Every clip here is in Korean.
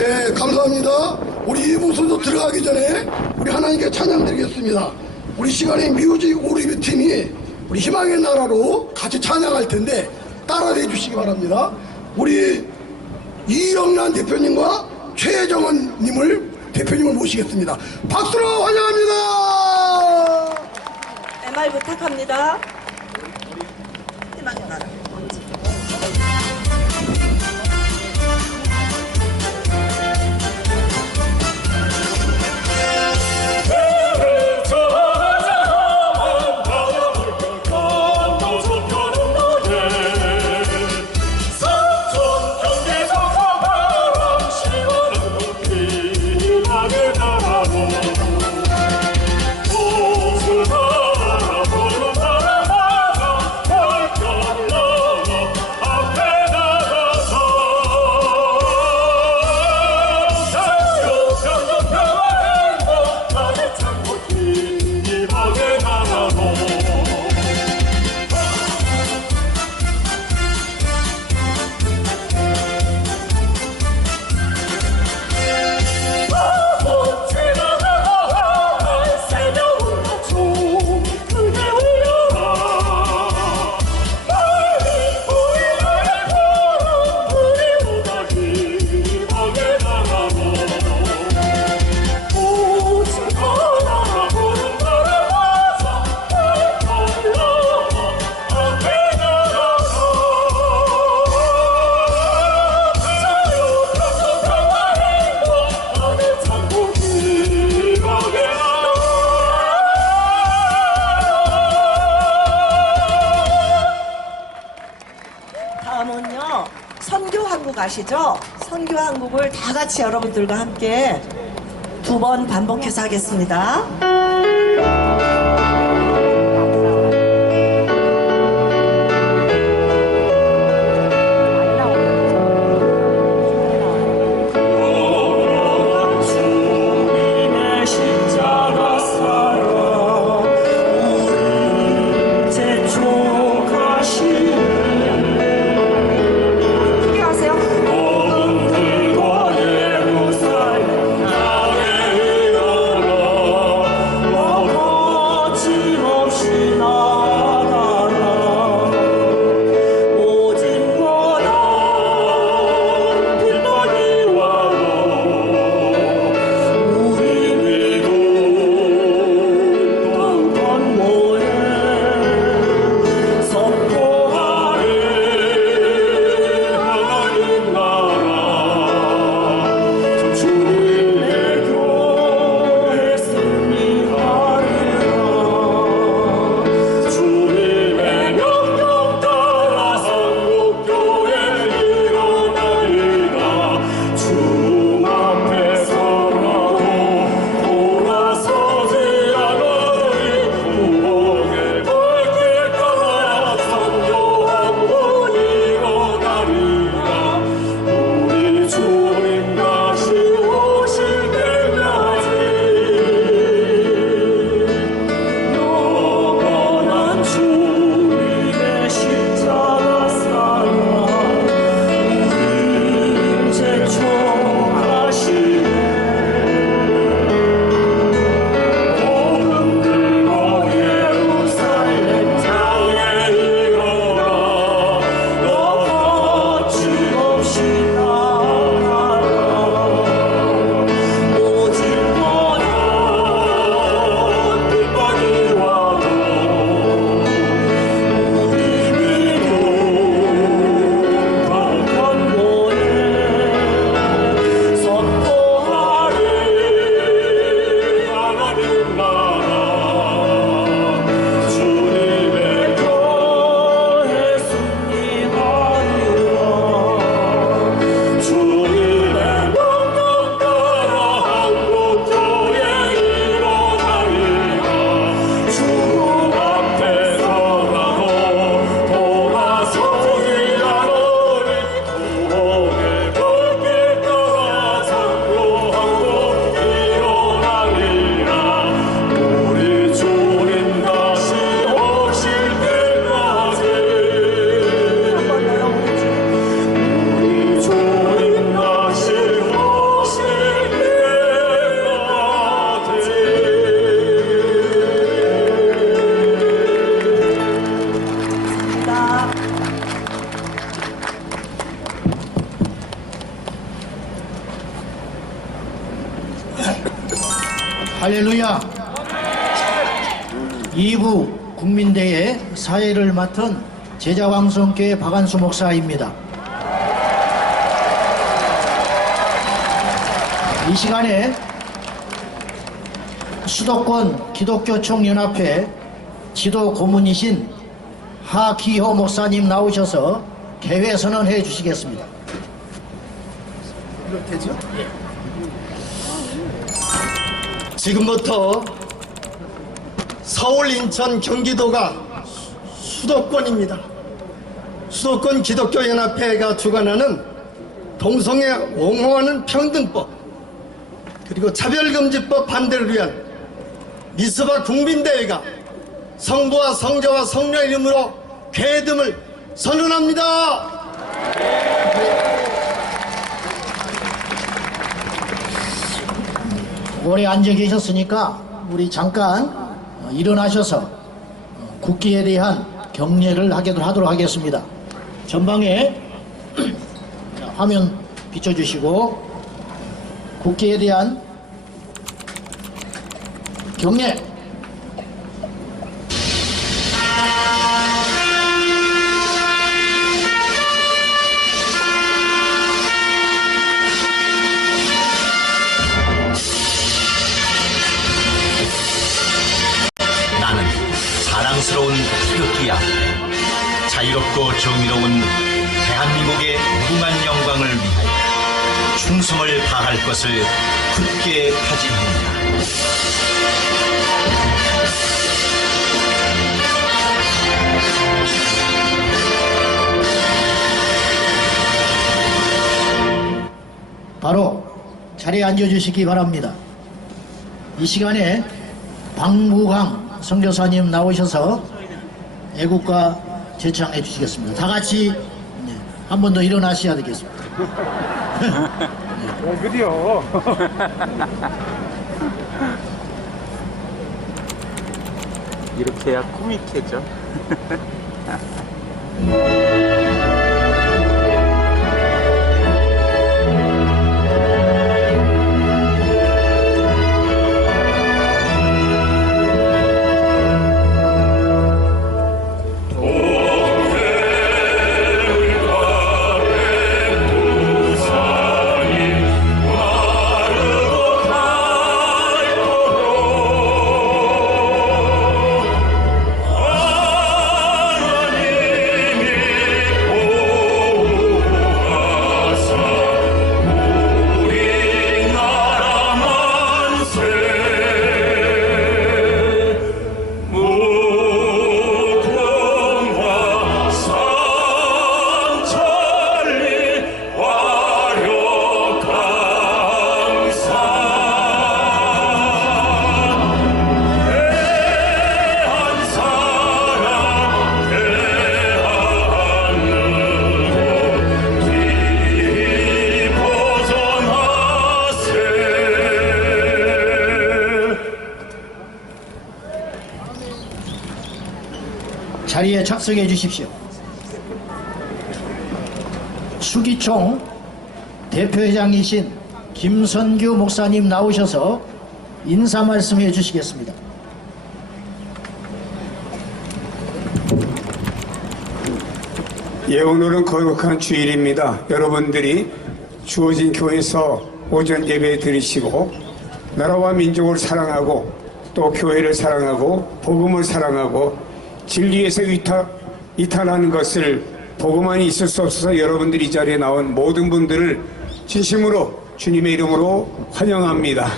예, 감사합니다. 우리 2부 순서 들어가기 전에 우리 하나님께 찬양드리겠습니다. 우리 시간에 뮤직 오리뷰 팀이 우리 희망의 나라로 같이 찬양할 텐데 따라해 주시기 바랍니다. 우리 이영란 대표님과 최정원 대표님을 모시겠습니다. 박수로 환영합니다. MR 부탁합니다. 희망의 나라. 다음은요, 선교 한국 아시죠? 선교 한국을 다 같이 여러분들과 함께 2번 반복해서 하겠습니다. 할렐루야. 2부 국민대회 사회를 맡은 제자왕성교회 박한수 목사입니다. 이 시간에 수도권 기독교총연합회 지도 고문이신 하기호 목사님 나오셔서 개회 선언해 주시겠습니다. 지금부터 서울, 인천, 경기도가 수도권입니다. 수도권 기독교연합회가 주관하는 동성애 옹호하는 평등법, 그리고 차별금지법 반대를 위한 미스바 국민대회가 성부와 성자와 성령의 이름으로 개회됨을 선언합니다. 오래 앉아 계셨으니까 우리 잠깐 일어나셔서 국기에 대한 경례를 하도록 하겠습니다. 전방에 화면 비춰주시고 국기에 대한 경례. 나는 사랑스러운 태극기 앞에 자유롭고 정의로운 대한민국의 무궁한 영광을 위하여 충성을 다할 것을 굳게 다짐합니다. 바로 자리에 앉아주시기 바랍니다. 이 시간에 박무강 선교사님 나오셔서 애국가 제창해 주시겠습니다. 다 같이 한 번 더 일어나셔야 되겠습니다. 그래요. 이렇게 해야 코믹해져. 자리에 착석해 주십시오. 수기총 대표회장이신 김선규 목사님 나오셔서 인사 말씀해 주시겠습니다. 예, 오늘은 거룩한 주일입니다. 여러분들이 주어진 교회에서 오전 예배 드리시고 나라와 민족을 사랑하고 또 교회를 사랑하고 복음을 사랑하고 진리에서 이탈하는 것을 보고만 있을 수 없어서 여러분들이 이 자리에 나온 모든 분들을 진심으로 주님의 이름으로 환영합니다.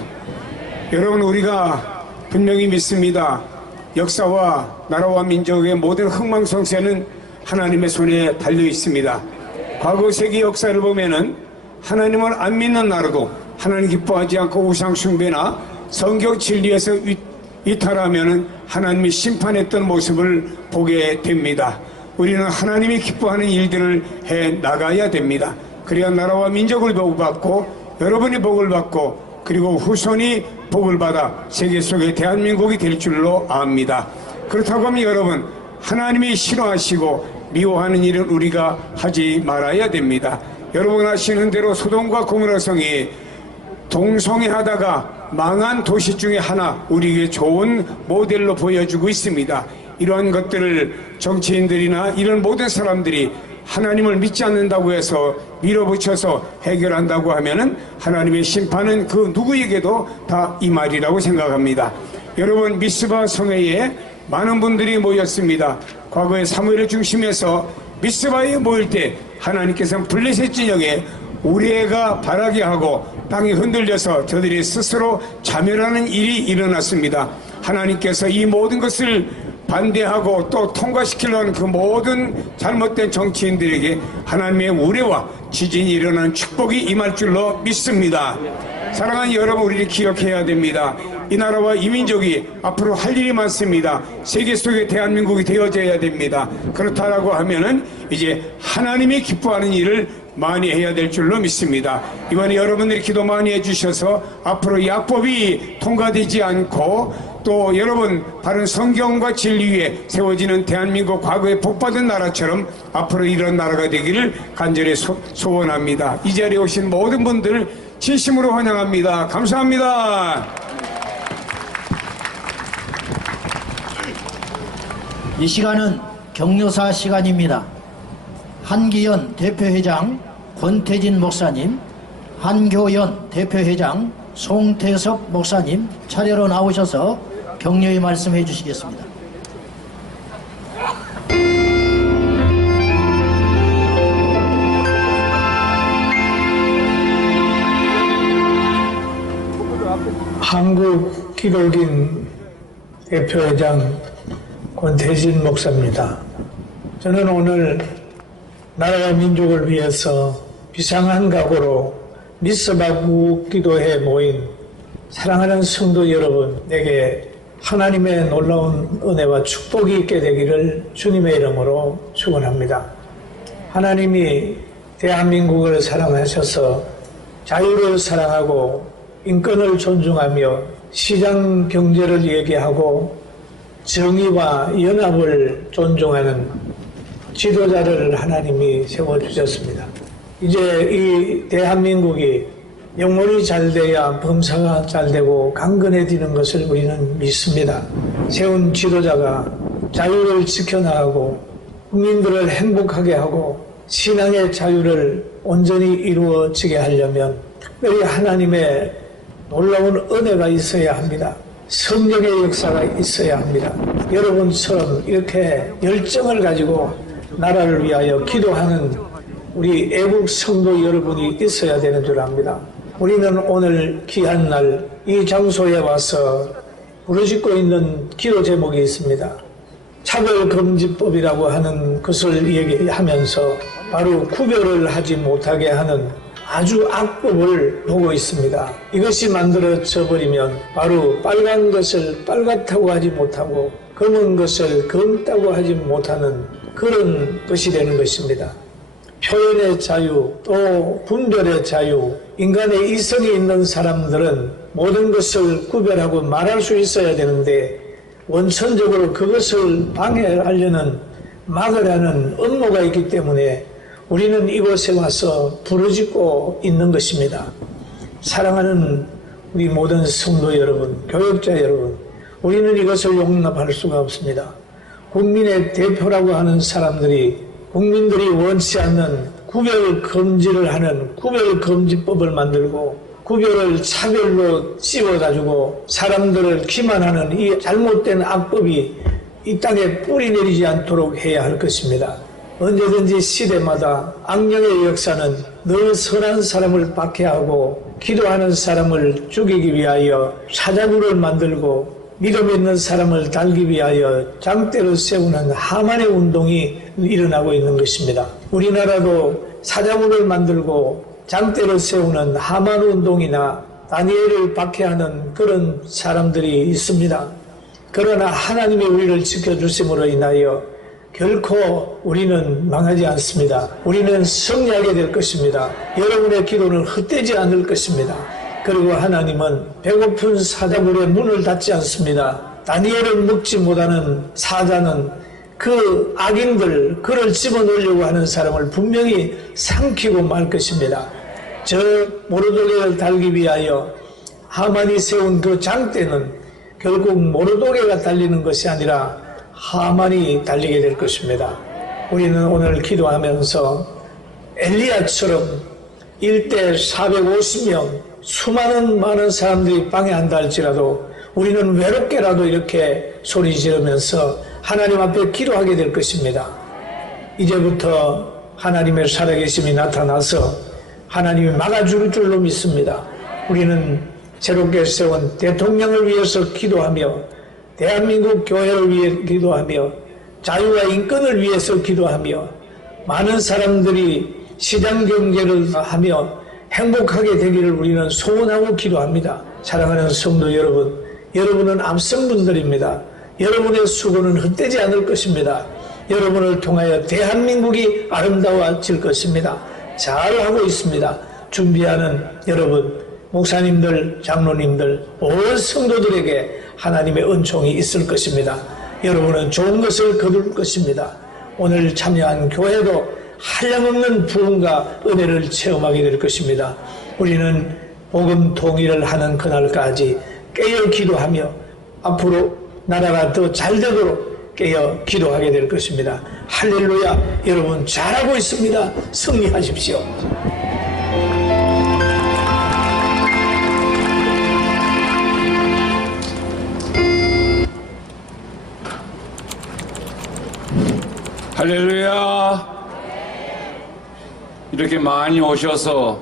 여러분, 우리가 분명히 믿습니다. 역사와 나라와 민족의 모든 흥망성쇠는 하나님의 손에 달려 있습니다. 과거 세계 역사를 보면은 하나님을 안 믿는 나라도 하나님 기뻐하지 않고 우상 숭배나 성경 진리에서 이탈하면은 하나님이 심판했던 모습을 보게 됩니다. 우리는 하나님이 기뻐하는 일들을 해 나가야 됩니다. 그래야 나라와 민족을 복받고 여러분이 복을 받고 그리고 후손이 복을 받아 세계 속의 대한민국이 될 줄로 압니다. 그렇다고 하면 여러분, 하나님이 싫어하시고 미워하는 일은 우리가 하지 말아야 됩니다. 여러분 아시는 대로 소돔과 고모라 성이 동성애하다가 망한 도시 중에 하나 우리에게 좋은 모델로 보여주고 있습니다. 이러한 것들을 정치인들이나 이런 모든 사람들이 하나님을 믿지 않는다고 해서 밀어붙여서 해결한다고 하면은 하나님의 심판은 그 누구에게도 다 이 말이라고 생각합니다. 여러분, 미스바 성회에 많은 분들이 모였습니다. 과거에 사무엘을 중심해서 미스바에 모일 때 하나님께서는 블레셋 진영에 우리 애가 바라게 하고 땅이 흔들려서 저들이 스스로 자멸하는 일이 일어났습니다. 하나님께서 이 모든 것을 반대하고 또 통과시키려는 그 모든 잘못된 정치인들에게 하나님의 우레와 지진이 일어나는 축복이 임할 줄로 믿습니다. 사랑하는 여러분, 우리를 기억해야 됩니다. 이 나라와 이 민족이 앞으로 할 일이 많습니다. 세계 속에 대한민국이 되어져야 됩니다. 그렇다라고 하면은 이제 하나님이 기뻐하는 일을 많이 해야 될 줄로 믿습니다. 이번에 여러분들이 기도 많이 해주셔서 앞으로 약법이 통과되지 않고 또 여러분 바른 성경과 진리 위에 세워지는 대한민국 과거에 복받은 나라처럼 앞으로 이런 나라가 되기를 간절히 소원합니다. 이 자리에 오신 모든 분들 진심으로 환영합니다. 감사합니다. 이 시간은 격려사 시간입니다. 한기현 대표회장, 권태진 목사님, 한교연 대표회장, 송태섭 목사님 차례로 나오셔서 격려의 말씀해 주시겠습니다. 한국 기독인 대표회장 권태진 목사입니다. 저는 오늘 나라와 민족을 위해서 비상한 각오로 미스바 구기도회에 모인 사랑하는 성도 여러분에게 하나님의 놀라운 은혜와 축복이 있게 되기를 주님의 이름으로 축원합니다. 하나님이 대한민국을 사랑하셔서 자유를 사랑하고 인권을 존중하며 시장 경제를 얘기하고 정의와 연합을 존중하는 지도자를 하나님이 세워주셨습니다. 이제 이 대한민국이 영혼이 잘 돼야 범사가 잘 되고 강건해지는 것을 우리는 믿습니다. 세운 지도자가 자유를 지켜나가고 국민들을 행복하게 하고 신앙의 자유를 온전히 이루어지게 하려면 특별히 하나님의 놀라운 은혜가 있어야 합니다. 성령의 역사가 있어야 합니다. 여러분처럼 이렇게 열정을 가지고 나라를 위하여 기도하는 우리 애국 성도 여러분이 있어야 되는 줄 압니다. 우리는 오늘 귀한 날 이 장소에 와서 부르짖고 있는 기도 제목이 있습니다. 차별금지법이라고 하는 것을 얘기하면서 바로 구별을 하지 못하게 하는 아주 악법을 보고 있습니다. 이것이 만들어져 버리면 바로 빨간 것을 빨갛다고 하지 못하고 검은 것을 검다고 하지 못하는 그런 것이 되는 것입니다. 표현의 자유, 또 분별의 자유, 인간의 이성이 있는 사람들은 모든 것을 구별하고 말할 수 있어야 되는데 원천적으로 그것을 방해하려는 막으려는 음모가 있기 때문에 우리는 이곳에 와서 부르짖고 있는 것입니다. 사랑하는 우리 모든 성도 여러분, 교역자 여러분, 우리는 이것을 용납할 수가 없습니다. 국민의 대표라고 하는 사람들이 국민들이 원치 않는 구별 금지를 하는 구별금지법을 만들고 구별을 차별로 씌워가지고 사람들을 기만하는 이 잘못된 악법이 이 땅에 뿌리 내리지 않도록 해야 할 것입니다. 언제든지 시대마다 악령의 역사는 늘 선한 사람을 박해하고 기도하는 사람을 죽이기 위하여 사자굴을 만들고 믿음 있는 사람을 달기 위하여 장대를 세우는 하만의 운동이 일어나고 있는 것입니다. 우리나라도 사자굴을 만들고 장대를 세우는 하만 운동이나 다니엘을 박해하는 그런 사람들이 있습니다. 그러나 하나님이 우리를 지켜주심으로 인하여 결코 우리는 망하지 않습니다. 우리는 승리하게 될 것입니다. 여러분의 기도는 헛되지 않을 것입니다. 그리고 하나님은 배고픈 사자굴의 문을 닫지 않습니다. 다니엘을 먹지 못하는 사자는 그 악인들, 그를 집어넣으려고 하는 사람을 분명히 삼키고 말 것입니다. 저 모로도개를 달기 위하여 하만이 세운 그 장대는 결국 모로도개가 달리는 것이 아니라 하만이 달리게 될 것입니다. 우리는 오늘 기도하면서 엘리야처럼 일대 450명 수많은 많은 사람들이 방해한다 할지라도 우리는 외롭게라도 이렇게 소리 지르면서 하나님 앞에 기도하게 될 것입니다. 이제부터 하나님의 살아계심이 나타나서 하나님이 막아줄 줄로 믿습니다. 우리는 새롭게 세운 대통령을 위해서 기도하며 대한민국 교회를 위해 기도하며 자유와 인권을 위해서 기도하며 많은 사람들이 시장 경제를 하며 행복하게 되기를 우리는 소원하고 기도합니다. 사랑하는 성도 여러분, 여러분은 암성분들입니다. 여러분의 수고는 헛되지 않을 것입니다. 여러분을 통하여 대한민국이 아름다워질 것입니다. 잘하고 있습니다. 준비하는 여러분, 목사님들, 장로님들, 온 성도들에게 하나님의 은총이 있을 것입니다. 여러분은 좋은 것을 거둘 것입니다. 오늘 참여한 교회도 한량없는 부흥과 은혜를 체험하게 될 것입니다. 우리는 복음 통일을 하는 그날까지 깨어 기도하며 앞으로 나라가 더 잘 되도록 깨어 기도하게 될 것입니다. 할렐루야. 여러분 잘하고 있습니다. 승리하십시오. 할렐루야. 이렇게 많이 오셔서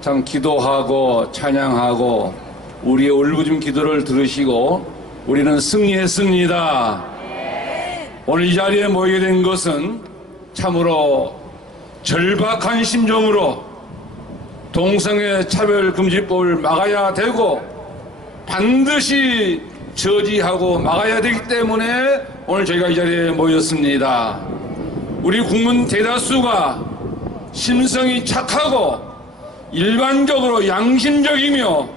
참 기도하고 찬양하고 우리의 울부짖은 기도를 들으시고 우리는 승리했습니다. 오늘 이 자리에 모이게 된 것은 참으로 절박한 심정으로 동성애 차별금지법을 막아야 되고 반드시 저지하고 막아야 되기 때문에 오늘 저희가 이 자리에 모였습니다. 우리 국민 대다수가 심성이 착하고 일반적으로 양심적이며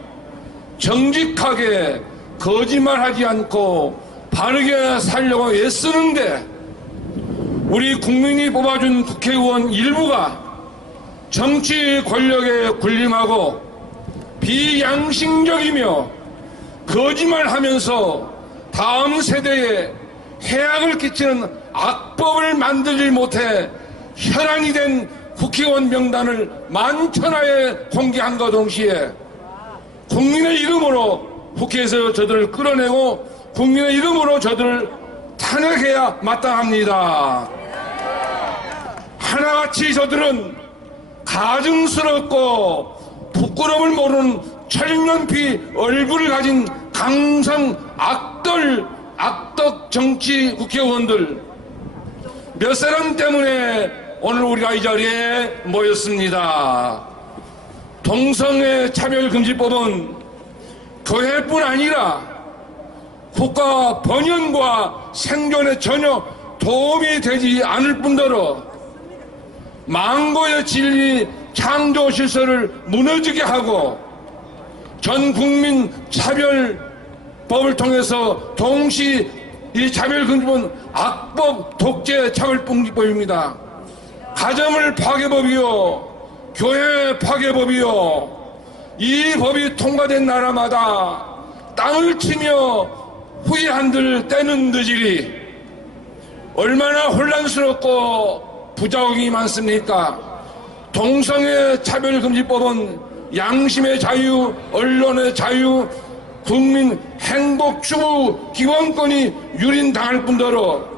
정직하게 거짓말하지 않고 바르게 살려고 애쓰는데 우리 국민이 뽑아준 국회의원 일부가 정치 권력에 군림하고 비양심적이며 거짓말하면서 다음 세대에 해악을 끼치는 악법을 만들지 못해 혈안이 된 국회의원 명단을 만천하에 공개함과 동시에 국민의 이름으로 국회에서 저들을 끌어내고 국민의 이름으로 저들을 탄핵해야 마땅합니다. 하나같이 저들은 가증스럽고 부끄러움을 모르는 철면피 얼굴을 가진 강성 악덕 정치 국회의원들 몇 사람 때문에 오늘 우리가 이 자리에 모였습니다. 동성애 차별금지법은 교회뿐 아니라 국가 번영과 생존에 전혀 도움이 되지 않을 뿐더러 망고의 진리 창조시설을 무너지게 하고 전 국민 차별법을 통해서 동시 이 차별금지법은 악법 독재 차별금지법입니다. 가정을 파괴법이요 교회 파괴법이요 이 법이 통과된 나라마다 땅을 치며 후회한들 때는 늦으리 얼마나 혼란스럽고 부작용이 많습니까? 동성애 차별금지법은 양심의 자유, 언론의 자유, 국민 행복 추구 기본권이 유린당할 뿐더러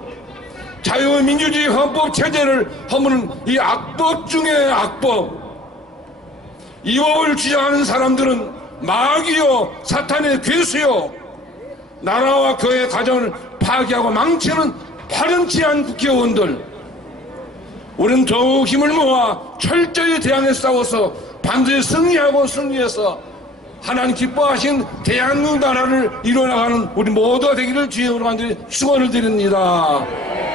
자유민주주의 헌법 체제를 허무는 이 악법 중의 악법. 이 법을 주장하는 사람들은 마귀요 사탄의 괴수요 나라와 교회 가정을 파괴하고 망치는 파렴치한 국회의원들. 우리는 더욱 힘을 모아 철저히 대항해 싸워서 반드시 승리해서 하나님 기뻐하신 대한민국 나라를 이뤄나가는 우리 모두가 되기를 주님으로 간절히 축원을 드립니다.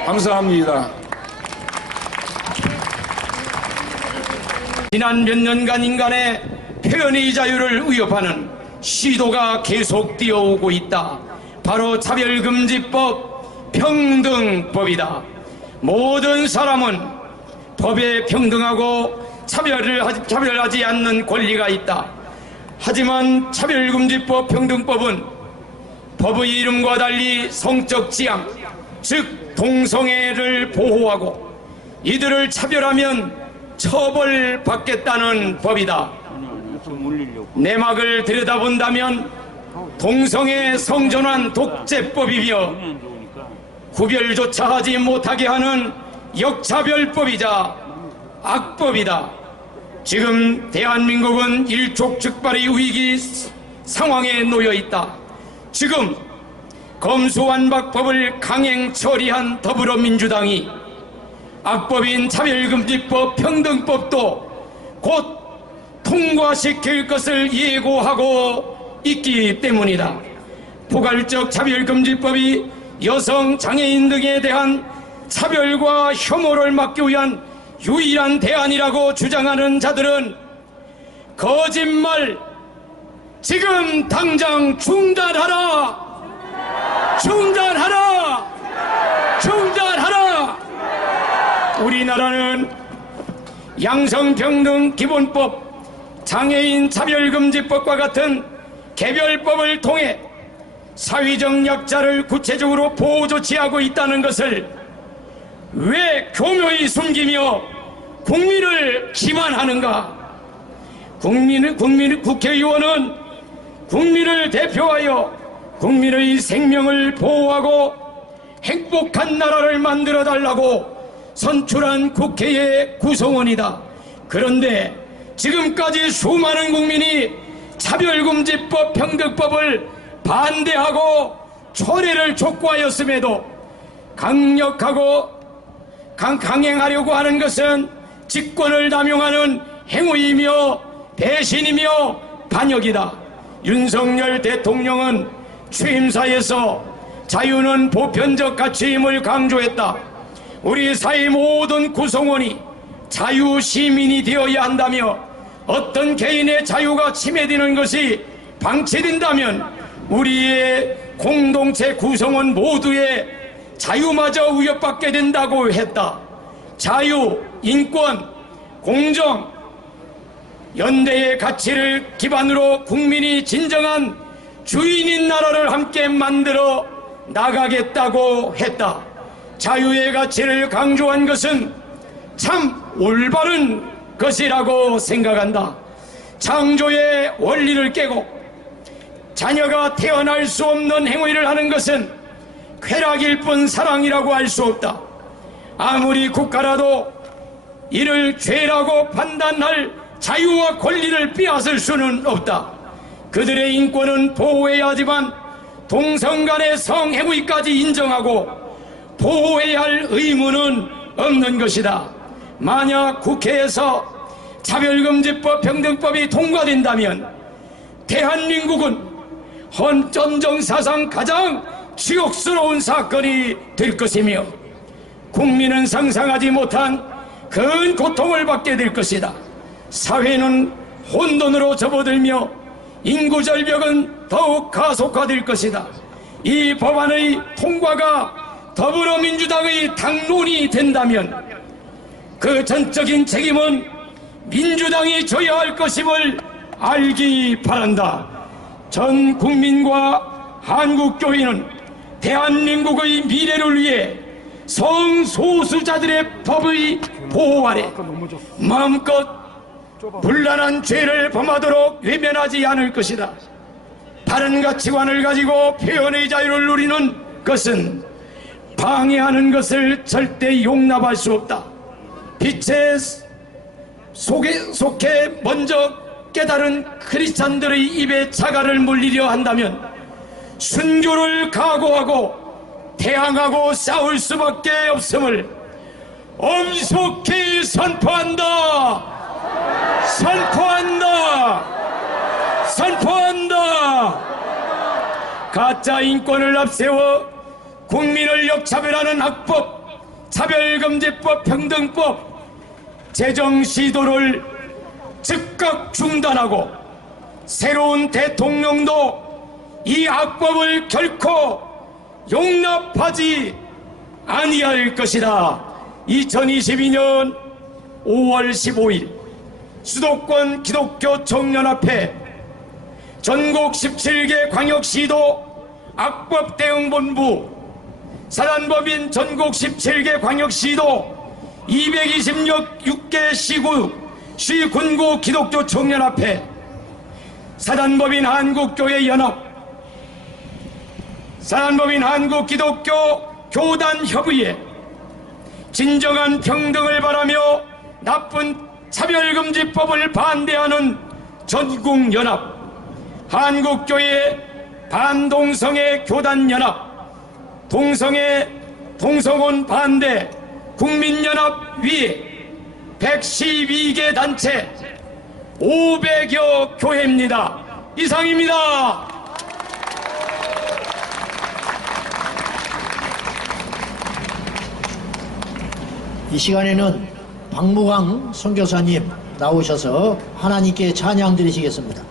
감사합니다. 지난 몇 년간 인간의 표현의 자유를 위협하는 시도가 계속 뛰어오고 있다. 바로 차별금지법, 평등법이다. 모든 사람은 법에 평등하고 차별하지 않는 권리가 있다. 하지만 차별금지법 평등법은 법의 이름과 달리 성적 지향, 즉 동성애를 보호하고 이들을 차별하면 처벌받겠다는 법이다. 내막을 들여다본다면 동성애 성전환 독재법이며 구별조차 하지 못하게 하는 역차별법이자 악법이다. 지금 대한민국은 일촉즉발의 위기 상황에 놓여 있다. 지금 검수완박법을 강행 처리한 더불어민주당이 악법인 차별금지법 평등법도 곧 통과시킬 것을 예고하고 있기 때문이다. 포괄적 차별금지법이 여성, 장애인 등에 대한 차별과 혐오를 막기 위한 유일한 대안이라고 주장하는 자들은 거짓말, 지금 당장 중단하라! 중단하라! 중단하라! 우리나라는 양성평등 기본법, 장애인 차별금지법과 같은 개별법을 통해 사회적 약자를 구체적으로 보호 조치하고 있다는 것을 왜 교묘히 숨기며 국민을 기만하는가? 국회의원은 국민을 대표하여 국민의 생명을 보호하고 행복한 나라를 만들어 달라고 선출한 국회의 구성원이다. 그런데 지금까지 수많은 국민이 차별금지법 평등법을 반대하고 철회를 촉구하였음에도 강행하려고 하는 것은 직권을 남용하는 행위이며 배신이며 반역이다. 윤석열 대통령은 취임사에서 자유는 보편적 가치임을 강조했다. 우리 사회 모든 구성원이 자유시민이 되어야 한다며 어떤 개인의 자유가 침해되는 것이 방치된다면 우리의 공동체 구성원 모두의 자유마저 위협받게 된다고 했다. 자유, 인권, 공정, 연대의 가치를 기반으로 국민이 진정한 주인인 나라를 함께 만들어 나가겠다고 했다. 자유의 가치를 강조한 것은 참 올바른 것이라고 생각한다. 창조의 원리를 깨고 자녀가 태어날 수 없는 행위를 하는 것은 쾌락일 뿐 사랑이라고 할 수 없다. 아무리 국가라도 이를 죄라고 판단할 자유와 권리를 빼앗을 수는 없다. 그들의 인권은 보호해야 하지만 동성 간의 성행위까지 인정하고 보호해야 할 의무는 없는 것이다. 만약 국회에서 차별금지법 평등법이 통과된다면 대한민국은 헌전정사상 가장 치욕스러운 사건이 될 것이며 국민은 상상하지 못한 큰 고통을 받게 될 것이다. 사회는 혼돈으로 접어들며 인구절벽은 더욱 가속화될 것이다. 이 법안의 통과가 더불어민주당의 당론이 된다면 그 전적인 책임은 민주당이 져야 할 것임을 알기 바란다. 전 국민과 한국교회는 대한민국의 미래를 위해 성소수자들의 법의 보호 아래 마음껏 불란한 죄를 범하도록 외면하지 않을 것이다. 다른 가치관을 가지고 표현의 자유를 누리는 것은 방해하는 것을 절대 용납할 수 없다. 빛의 속해 먼저 깨달은 크리스찬들의 입에 자갈을 물리려 한다면 순교를 각오하고 대항하고 싸울 수밖에 없음을 엄숙히 선포한다. 선포한다. 선포한다. 가짜 인권을 앞세워 국민을 역차별하는 악법, 차별금지법, 평등법 제정 시도를 즉각 중단하고 새로운 대통령도 이 악법을 결코 용납하지 아니할 것이다. 2022년 5월 15일 수도권 기독교 청년합회, 전국 17개 광역시도 악법대응본부, 사단법인 전국 17개 광역시도 226개 시구, 시군구 기독교 청년합회, 사단법인 한국교회연합, 사단법인 한국기독교 교단협의회, 진정한 평등을 바라며 나쁜 차별금지법을 반대하는 전국연합, 한국교회 반동성애 교단연합, 동성혼 반대 국민연합위 112개 단체 500여 교회입니다. 이상입니다. 이 시간에는 박무광 선교사님 나오셔서 하나님께 찬양 드리시겠습니다.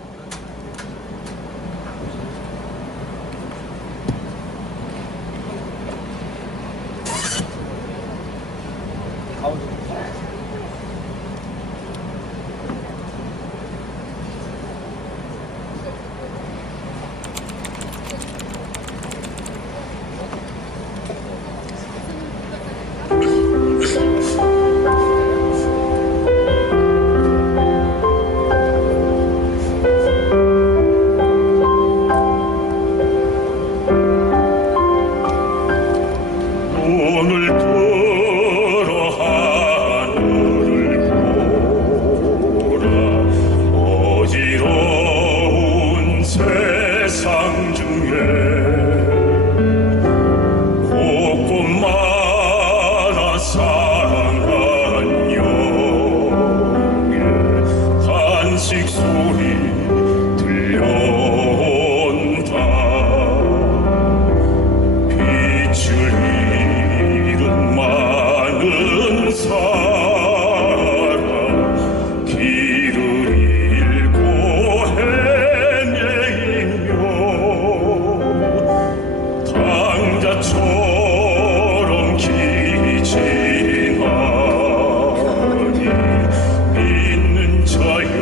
믿는 자여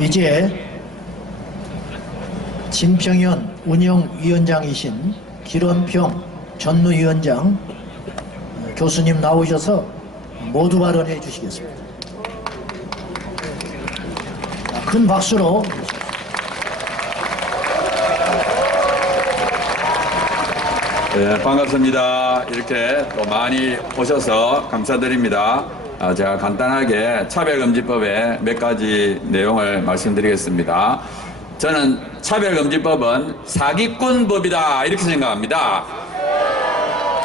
이제 진평현 운영위원장이신 기론평 전무위원장 교수님 나오셔서 모두 발언해 주시겠습니다. 큰 박수로. 네, 반갑습니다. 이렇게 또 많이 오셔서 감사드립니다. 제가 간단하게 차별금지법의 몇 가지 내용을 말씀드리겠습니다. 저는 차별금지법은 사기꾼법이다 이렇게 생각합니다.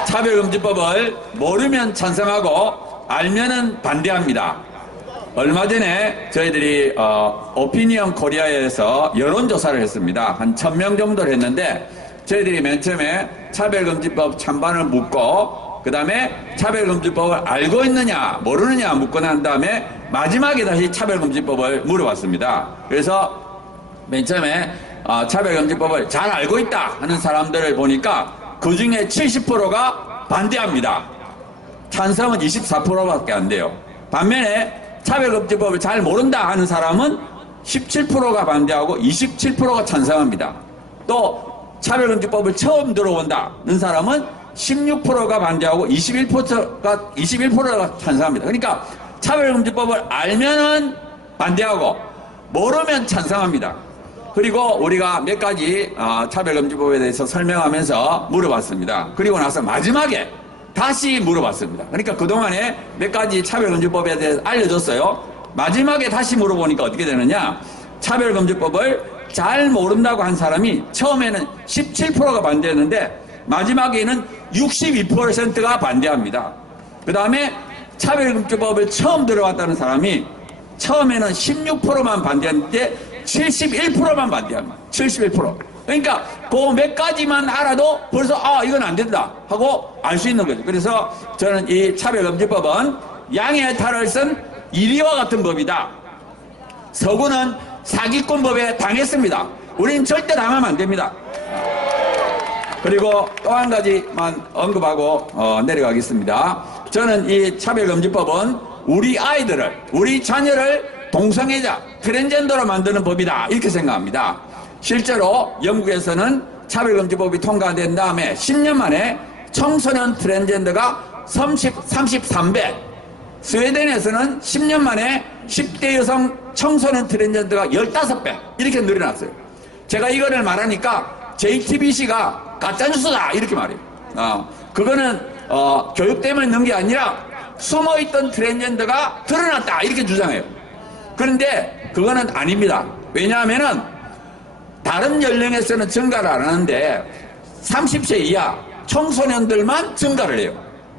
차별금지법을 모르면 찬성하고 알면은 반대합니다. 얼마 전에 저희들이 오피니언 코리아에서 여론조사를 했습니다. 한 1000명 정도를 했는데 저희들이 맨 처음에 차별금지법 찬반을 묻고 그 다음에 차별금지법을 알고 있느냐 모르느냐 묻고 난 다음에 마지막에 다시 차별금지법을 물어봤습니다. 그래서 맨 처음에 차별금지법을 잘 알고 있다 하는 사람들을 보니까 그 중에 70%가 반대합니다. 찬성은 24%밖에 안 돼요. 반면에 차별금지법을 잘 모른다 하는 사람은 17%가 반대하고 27%가 찬성합니다. 또 차별금지법을 처음 들어본다는 사람은 16%가 반대하고 21%가 찬성합니다. 그러니까 차별금지법을 알면은 반대하고 모르면 찬성합니다. 그리고 우리가 몇 가지 차별금지법에 대해서 설명하면서 물어봤습니다. 그리고 나서 마지막에 다시 물어봤습니다. 그러니까 그동안에 몇 가지 차별금지법에 대해서 알려줬어요. 마지막에 다시 물어보니까 어떻게 되느냐, 차별금지법을 잘 모른다고 한 사람이 처음에는 17%가 반대했는데 마지막에는 62%가 반대합니다. 그 다음에 차별금지법을 처음 들어왔다는 사람이 처음에는 16%만 반대했는데 71%만 반대합니다. 71%. 그러니까 그 몇 가지만 알아도 벌써 이건 안 된다 하고 알 수 있는 거죠. 그래서 저는 이 차별금지법은 양의 탈을 쓴 이리와 같은 법이다. 서구는 사기꾼법에 당했습니다. 우리는 절대 당하면 안 됩니다. 그리고 또 한 가지만 언급하고 내려가겠습니다. 저는 이 차별금지법은 우리 아이들을, 우리 자녀를 동성애자, 트랜스젠더로 만드는 법이다 이렇게 생각합니다. 실제로 영국에서는 차별금지법이 통과된 다음에 10년 만에 청소년 트랜스젠더가 33배, 스웨덴에서는 10년 만에 10대 여성 청소년 트랜스젠더가 15배 이렇게 늘어났어요. 제가 이거를 말하니까 JTBC가 가짜뉴스다 이렇게 말해요. 그거는 교육 때문에 넣은 게 아니라 숨어있던 트랜스젠더가 드러났다 이렇게 주장해요. 그런데 그거는 아닙니다. 왜냐하면은 다른 연령에서는 증가를 안 하는데 30세 이하 청소년들만 증가를 해요.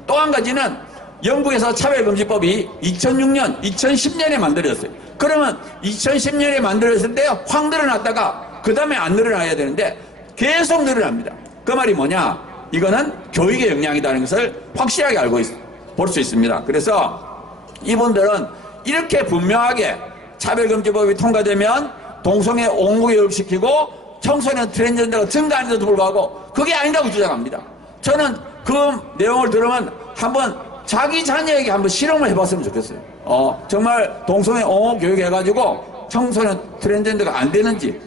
또 한 가지는 영국에서 차별금지법이 2006년, 2010년에 만들어졌어요. 그러면 2010년에 만들어졌을 때 확 늘어났다가 그 다음에 안 늘어나야 되는데 계속 늘어납니다. 그 말이 뭐냐? 이거는 교육의 영향이라는 것을 확실하게 볼 수 있습니다. 그래서 이분들은 이렇게 분명하게 차별금지법이 통과되면 동성애 옹호교육시키고 청소년 트랜스젠더가 증가하는데도 불구하고 그게 아니라고 주장합니다. 저는 그 내용을 들으면 한번 자기 자녀에게 한번 실험을 해봤으면 좋겠어요. 정말 동성애 옹호교육 해가지고 청소년 트랜스젠더가 안 되는지.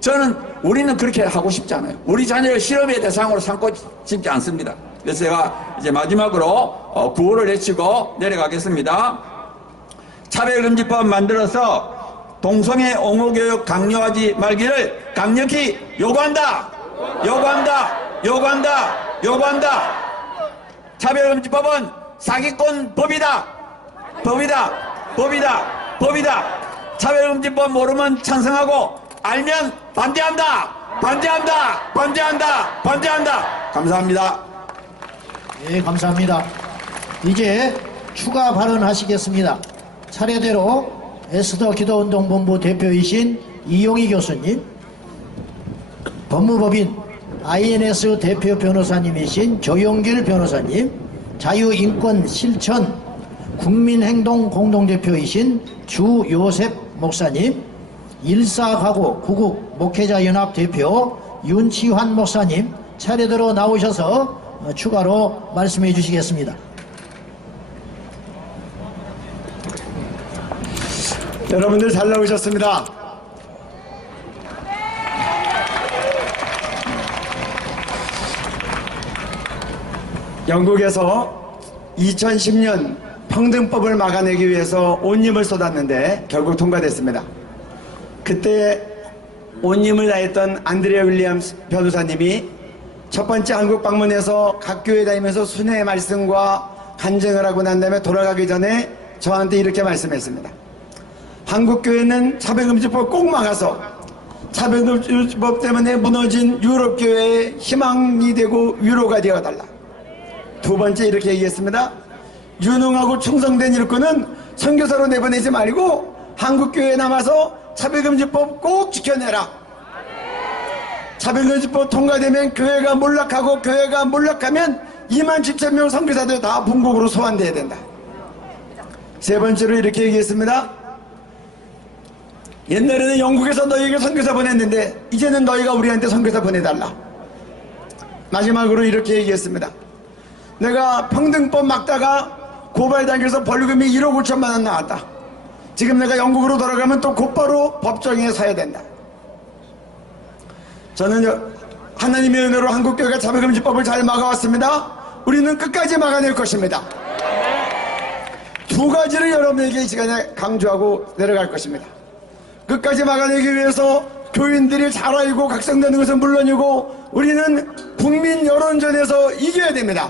저는 우리는 그렇게 하고 싶지 않아요. 우리 자녀를 실험의 대상으로 삼고 싶지 않습니다. 그래서 제가 이제 마지막으로 구호를 외치고 내려가겠습니다. 차별금지법 만들어서 동성애 옹호교육 강요하지 말기를 강력히 요구한다. 요구한다. 요구한다. 요구한다. 차별금지법은 사기꾼 법이다. 법이다. 법이다. 법이다. 차별금지법 모르면 찬성하고 알면 반대한다. 반대한다. 반대한다. 반대한다. 감사합니다. 네, 감사합니다. 이제 추가 발언하시겠습니다. 차례대로 에스더 기도운동본부 대표이신 이용희 교수님, 법무법인 INS 대표 변호사님이신 조용길 변호사님, 자유인권실천 국민행동 공동대표이신 주요셉 목사님, 일사가고 구국 목회자연합 대표 윤치환 목사님 차례대로 나오셔서 추가로 말씀해 주시겠습니다. 여러분들 잘 나오셨습니다. 영국에서 2010년 평등법을 막아내기 위해서 온 힘을 쏟았는데 결국 통과됐습니다. 그때 온 힘을 다했던 안드레아 윌리엄스 변호사님이 첫 번째 한국 방문해서 각 교회 다니면서 순회의 말씀과 간증을 하고 난 다음에 돌아가기 전에 저한테 이렇게 말씀했습니다. 한국 교회는 차별금지법 꼭 막아서 차별금지법 때문에 무너진 유럽 교회의 희망이 되고 위로가 되어달라. 두 번째 이렇게 얘기했습니다. 유능하고 충성된 일꾼은 선교사로 내보내지 말고 한국 교회에 남아서 차별금지법 꼭 지켜내라. 차별금지법 통과되면 교회가 몰락하고 교회가 몰락하면 27,000명 선교사들 다 본국으로 소환돼야 된다. 세 번째로 이렇게 얘기했습니다. 옛날에는 영국에서 너희에게 선교사 보냈는데 이제는 너희가 우리한테 선교사 보내달라. 마지막으로 이렇게 얘기했습니다. 내가 평등법 막다가 고발당해서 벌금이 1억 5천만 원 나왔다. 지금 내가 영국으로 돌아가면 또 곧바로 법정에 서야 된다. 저는 하나님의 은혜로 한국교회가 차별금지법을 잘 막아왔습니다. 우리는 끝까지 막아낼 것입니다. 두 가지를 여러분에게 이 시간에 강조하고 내려갈 것입니다. 끝까지 막아내기 위해서 교인들이 잘 알고 각성되는 것은 물론이고 우리는 국민 여론전에서 이겨야 됩니다.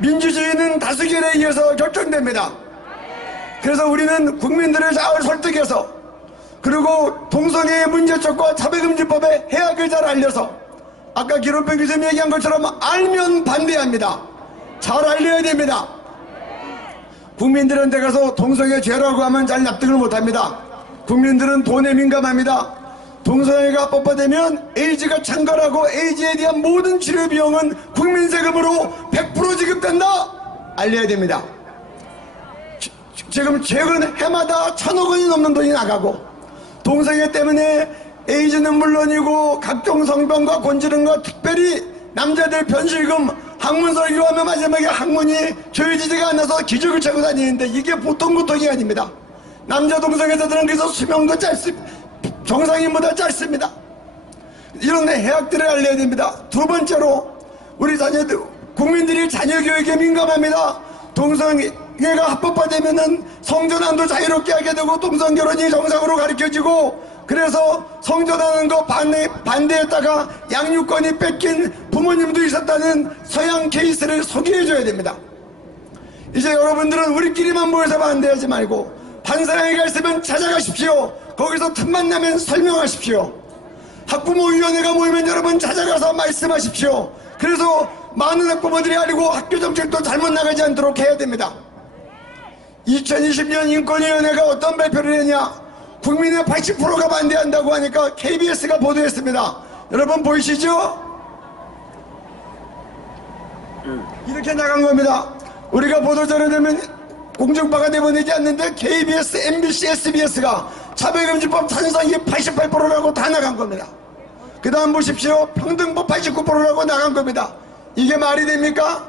민주주의는 다수결에 의해서 결정됩니다. 그래서 우리는 국민들을 잘 설득해서 그리고 동성애의 문제점과 차별금지법의 해악을 잘 알려서 아까 기론병 교수님이 얘기한 것처럼 알면 반대합니다. 잘 알려야 됩니다. 국민들한테 가서 동성애 죄라고 하면 잘 납득을 못합니다. 국민들은 돈에 민감합니다. 동성애가 법화되면 에이즈가 창궐하고 에이즈에 대한 모든 치료 비용은 국민 세금으로 100% 지급된다. 알려야 됩니다. 지금 최근 해마다 1,000억 원이 넘는 돈이 나가고 동성애 때문에 에이즈는 물론이고 각종 성병과 곤지름과 특별히 남자들 변실금 학문 설교하면 마지막에 학문이 조여지지가 않아서 기적을 차고 다니는데 이게 보통 고통이 아닙니다. 남자 동성애자들은 그래서 수명도 짧습니다. 정상인보다 짧습니다. 이런 해악들을 알려야 됩니다. 두 번째로 우리 자녀들 국민들이 자녀 교육에 민감합니다. 동성애가 합법화되면은 성전환도 자유롭게 하게 되고 동성결혼이 정상으로 가르쳐지고 그래서 성전하는 거 반대했다가 양육권이 뺏긴 부모님도 있었다는 서양 케이스를 소개해줘야 됩니다. 이제 여러분들은 우리끼리만 모여서 반대하지 말고 반사회가 있으면 찾아가십시오. 거기서 틈만 나면 설명하십시오. 학부모위원회가 모이면 여러분 찾아가서 말씀하십시오. 그래서 많은 학부모들이 알고 학교 정책도 잘못 나가지 않도록 해야 됩니다. 2020년 인권위원회가 어떤 발표를 했냐? 국민의 80%가 반대한다고 하니까 KBS가 보도했습니다. 여러분 보이시죠? 이렇게 나간 겁니다. 우리가 보도자료 내면 공중파가 내보내지 않는데 KBS, MBC, SBS가 차별금지법 찬성이 88%라고 다 나간 겁니다. 그 다음 보십시오. 평등법 89%라고 나간 겁니다. 이게 말이 됩니까?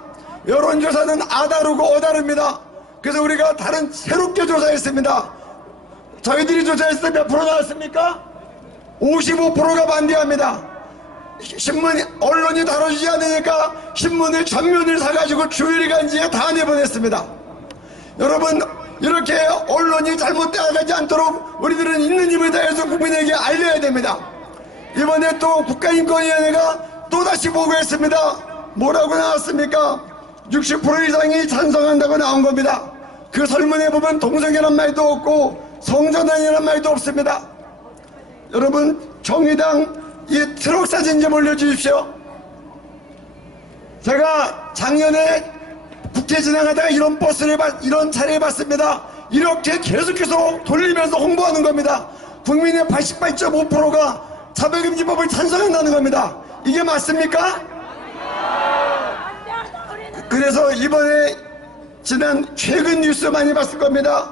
여론조사는 아다르고 어다릅니다. 그래서 우리가 다른 새롭게 조사했습니다. 저희들이 조사했을 때 몇 프로 나왔습니까? 55%가 반대합니다. 신문, 언론이 다뤄주지 않으니까 신문을 전면을 사가지고 주일간지에 다 내보냈습니다. 여러분 이렇게 언론이 잘못되어가지 않도록 우리들은 있는 힘을 다해서 국민에게 알려야 됩니다. 이번에 또 국가인권위원회가 또다시 보고했습니다. 뭐라고 나왔습니까? 60% 이상이 찬성한다고 나온 겁니다. 그 설문에 보면 동성애란 말도 없고 성전환이란 말도 없습니다. 여러분 정의당 이 트럭 사진 좀 올려주십시오. 제가 작년에 국회 지나가다가 이런 차례를 봤습니다. 이렇게 계속해서 돌리면서 홍보하는 겁니다. 국민의 88.5%가 차별금지법을 찬성한다는 겁니다. 이게 맞습니까? 그 그래서 이번에 지난 최근 뉴스 많이 봤을 겁니다.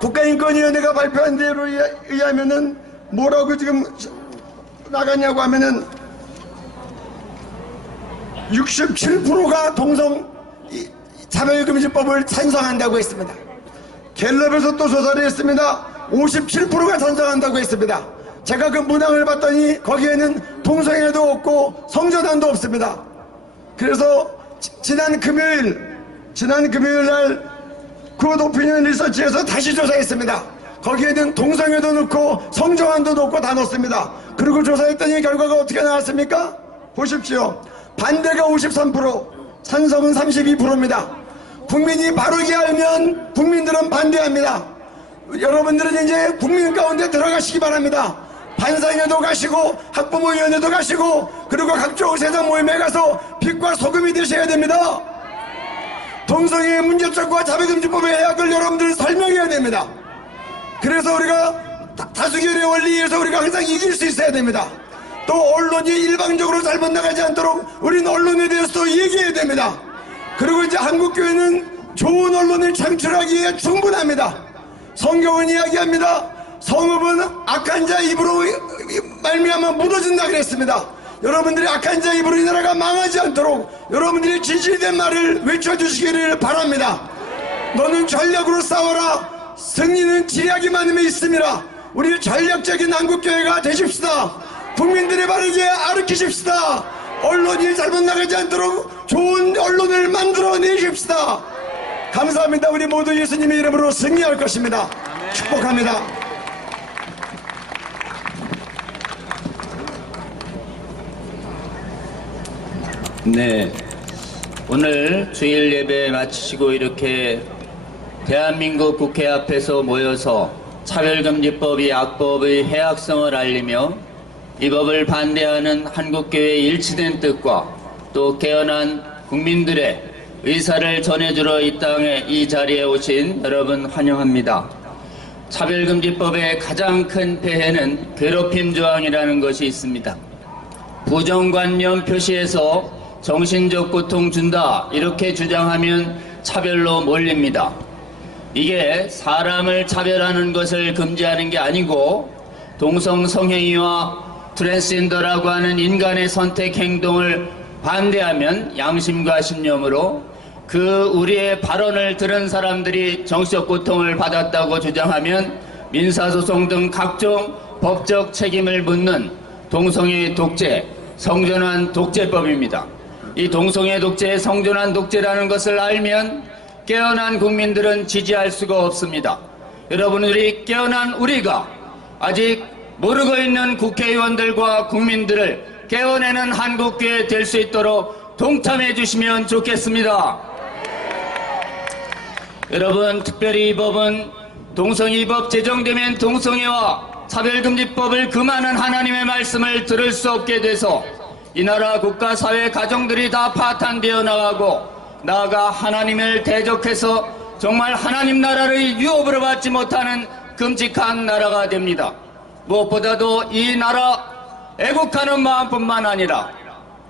국가인권위원회가 발표한 대로 의하면은 뭐라고 지금 나갔냐고 하면은 67%가 동성 차별금지법을 찬성한다고 했습니다. 갤럽에서 또 조사를 했습니다. 57%가 찬성한다고 했습니다. 제가 그 문항을 봤더니 거기에는 동성애도 없고 성전환도 없습니다. 그래서 지난 금요일 날 굿 오피니언 리서치에서 다시 조사했습니다. 거기에는 동성애도 넣고 성전환도 넣고 다 넣습니다. 그리고 조사했더니 결과가 어떻게 나왔습니까? 보십시오. 반대가 53%, 찬성은 32%입니다. 국민이 바르게 알면 국민들은 반대합니다. 여러분들은 이제 국민 가운데 들어가시기 바랍니다. 반상회도 가시고 학부모위원회도 가시고 그리고 각종 세상 모임에 가서 빛과 소금이 되셔야 됩니다. 동성애의 문제점과 차별금지법의 해악을 여러분들 설명해야 됩니다. 그래서 우리가 다수결의 원리에서 우리가 항상 이길 수 있어야 됩니다. 또 언론이 일방적으로 잘못 나가지 않도록 우리는 언론에 대해서 얘기해야 됩니다. 그리고 이제 한국교회는 좋은 언론을 창출하기에 충분합니다. 성경은 이야기합니다. 성읍은 악한 자 입으로 말미암아 무너진다 그랬습니다. 여러분들이 악한 자 입으로 이 나라가 망하지 않도록 여러분들이 진실된 말을 외쳐주시기를 바랍니다. 너는 전략으로 싸워라. 승리는 지략이 많음에 있습니다. 우리 전략적인 한국교회가 되십시다. 국민들이 바르게 가르치십시다. 언론이 잘못 나가지 않도록 좋은 언론을 만들어내십시다. 감사합니다. 우리 모두 예수님의 이름으로 승리할 것입니다. 축복합니다. 네, 오늘 주일 예배 마치시고 이렇게 대한민국 국회 앞에서 모여서 차별금지법이 악법의 해악성을 알리며 이 법을 반대하는 한국교회의 일치된 뜻과 또 깨어난 국민들의 의사를 전해주러 이 땅에 이 자리에 오신 여러분 환영합니다. 차별금지법의 가장 큰 폐해는 괴롭힘 조항이라는 것이 있습니다. 부정관념 표시해서 정신적 고통 준다 이렇게 주장하면 차별로 몰립니다. 이게 사람을 차별하는 것을 금지하는 게 아니고 동성 성행위와 트랜스젠더라고 하는 인간의 선택 행동을 반대하면 양심과 신념으로 그 우리의 발언을 들은 사람들이 정신적 고통을 받았다고 주장하면 민사소송 등 각종 법적 책임을 묻는 동성애 독재, 성전환 독재법입니다. 이 동성애 독재, 성전환 독재라는 것을 알면 깨어난 국민들은 지지할 수가 없습니다. 여러분들이 깨어난 우리가 아직 모르고 있는 국회의원들과 국민들을 깨어내는 한국교회 될 수 있도록 동참해 주시면 좋겠습니다. 여러분, 특별히 이 법은 동성애법 제정되면 동성애와 차별금지법을 금하는 하나님의 말씀을 들을 수 없게 돼서 이 나라 국가, 사회, 가정들이 다 파탄되어 나가고 나아가 하나님을 대적해서 정말 하나님 나라를 유업으로 받지 못하는 끔찍한 나라가 됩니다. 무엇보다도 이 나라 애국하는 마음뿐만 아니라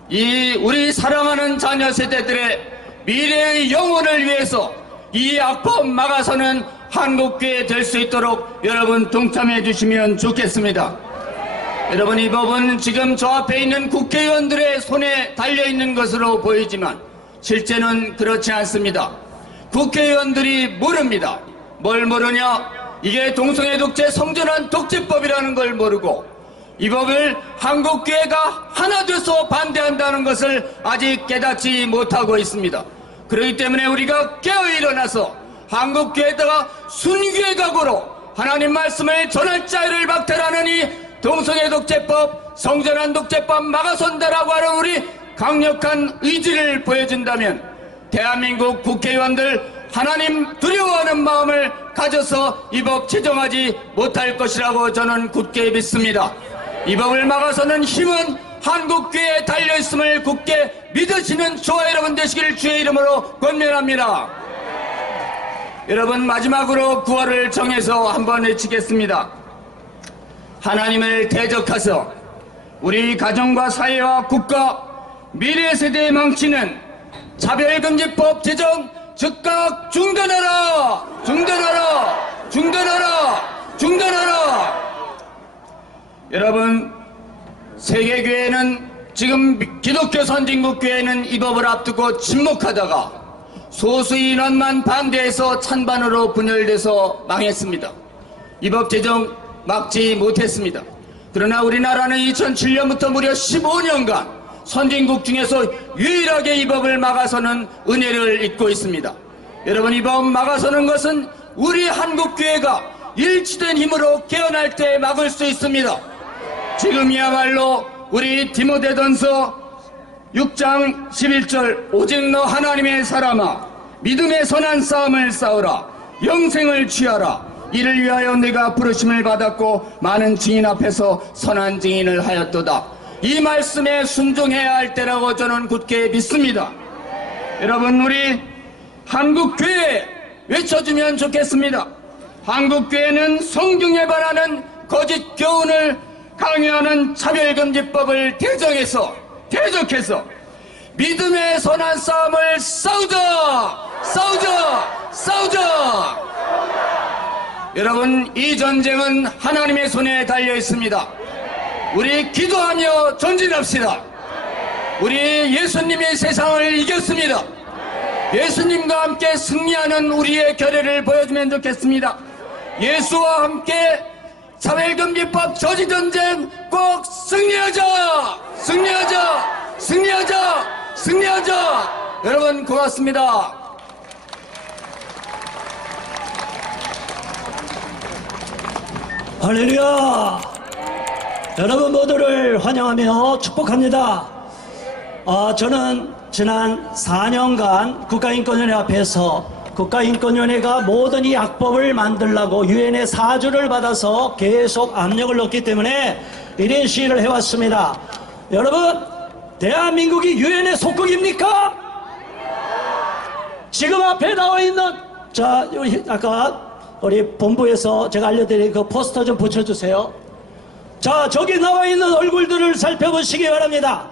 이 우리 사랑하는 자녀 세대들의 미래의 영혼을 위해서 이 악법 막아서는 한국교회 될 수 있도록 여러분 동참해 주시면 좋겠습니다. 여러분, 이 법은 지금 저 앞에 있는 국회의원들의 손에 달려있는 것으로 보이지만 실제는 그렇지 않습니다. 국회의원들이 모릅니다. 뭘 모르냐? 이게 동성애 독재, 성전환 독재법이라는 걸 모르고 이 법을 한국교회가 하나 돼서 반대한다는 것을 아직 깨닫지 못하고 있습니다. 그렇기 때문에 우리가 깨어 일어나서 한국교회에다가 순교의 각오로 하나님 말씀을 전할 자유를 박탈하는 이 동성애 독재법, 성전환 독재법 막아선다라고 하는 우리 강력한 의지를 보여준다면 대한민국 국회의원들 하나님 두려워하는 마음을 가져서 이 법 제정하지 못할 것이라고 저는 굳게 믿습니다. 이 법을 막아서는 힘은 한국교회에 달려있음을 굳게 믿으시는 저와 여러분 되시기를 주의 이름으로 권면합니다. 여러분, 마지막으로 구호를 정해서 한번 외치겠습니다. 하나님을 대적해서 우리 가정과 사회와 국가, 미래 세대에 망치는 차별금지법 제정 즉각 중단하라! 중단하라! 중단하라! 중단하라! 여러분, 세계교회는 지금 기독교 선진국교회는 이 법을 앞두고 침묵하다가 소수 인원만 반대해서 찬반으로 분열돼서 망했습니다. 이 법 제정 막지 못했습니다. 그러나 우리나라는 2007년부터 무려 15년간 선진국 중에서 유일하게 이 법을 막아서는 은혜를 입고 있습니다. 여러분, 이 법 막아서는 것은 우리 한국교회가 일치된 힘으로 깨어날 때 막을 수 있습니다. 지금이야말로 우리 디모데전서 6장 11절 오직 너 하나님의 사람아 믿음의 선한 싸움을 싸우라 영생을 취하라 이를 위하여 내가 부르심을 받았고 많은 증인 앞에서 선한 증인을 하였도다. 이 말씀에 순종해야 할 때라고 저는 굳게 믿습니다. 여러분, 우리 한국교회 외쳐주면 좋겠습니다. 한국교회는 성경에 반하는 거짓 교훈을 강요하는 차별금지법을 대적해서 믿음의 선한 싸움을 싸우자! 싸우자! 싸우자! 여러분, 이 전쟁은 하나님의 손에 달려 있습니다. 우리 기도하며 전진합시다. 우리 예수님이 세상을 이겼습니다. 예수님과 함께 승리하는 우리의 결의를 보여주면 좋겠습니다. 예수와 함께 차별금지법 저지전쟁 꼭 승리하자! 승리하자! 승리하자! 승리하자! 여러분, 고맙습니다. 할렐루야! 여러분 모두를 환영하며 축복합니다. 저는 지난 4년간 국가인권위원회 앞에서 국가인권위원회가 모든 이 악법을 만들라고 유엔의 사주를 받아서 계속 압력을 넣기 때문에 1인 시위를 해왔습니다. 여러분, 대한민국이 유엔의 속국입니까? 지금 앞에 나와 있는 아까 우리 본부에서 제가 알려드린 그 포스터 좀 붙여주세요. 자, 저기 나와 있는 얼굴들을 살펴보시기 바랍니다.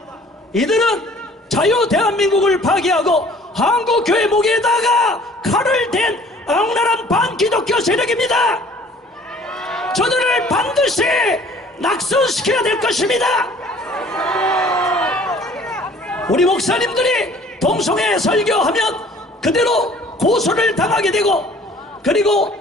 이들은 자유 대한민국을 파괴하고 한국교회 목에다가 칼을 댄 악랄한 반기독교 세력입니다. 저들을 반드시 낙선시켜야 될 것입니다. 우리 목사님들이 동성애 설교하면 그대로 고소를 당하게 되고, 그리고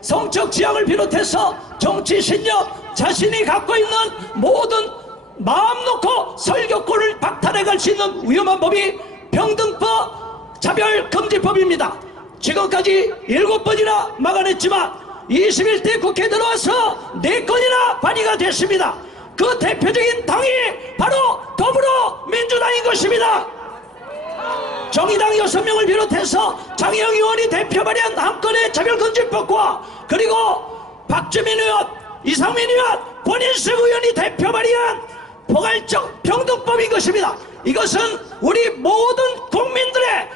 성적 지향을 비롯해서 정치 신념, 자신이 갖고 있는 모든 마음 놓고 설교권을 박탈해 갈 수 있는 위험한 법이 평등법 차별금지법입니다. 지금까지 7번이나 막아냈지만 21대 국회에 들어와서 4건이나 발의가 됐습니다. 그 대표적인 당이 바로 더불어민주당인 것입니다. 정의당 6명을 비롯해서 장혜영 의원이 대표 발의한 한 건의 차별금지법과 그리고 박주민 의원, 이상민 의원, 권인숙 의원이 대표 발의한 포괄적 평등법인 것입니다. 이것은 우리 모든 국민들의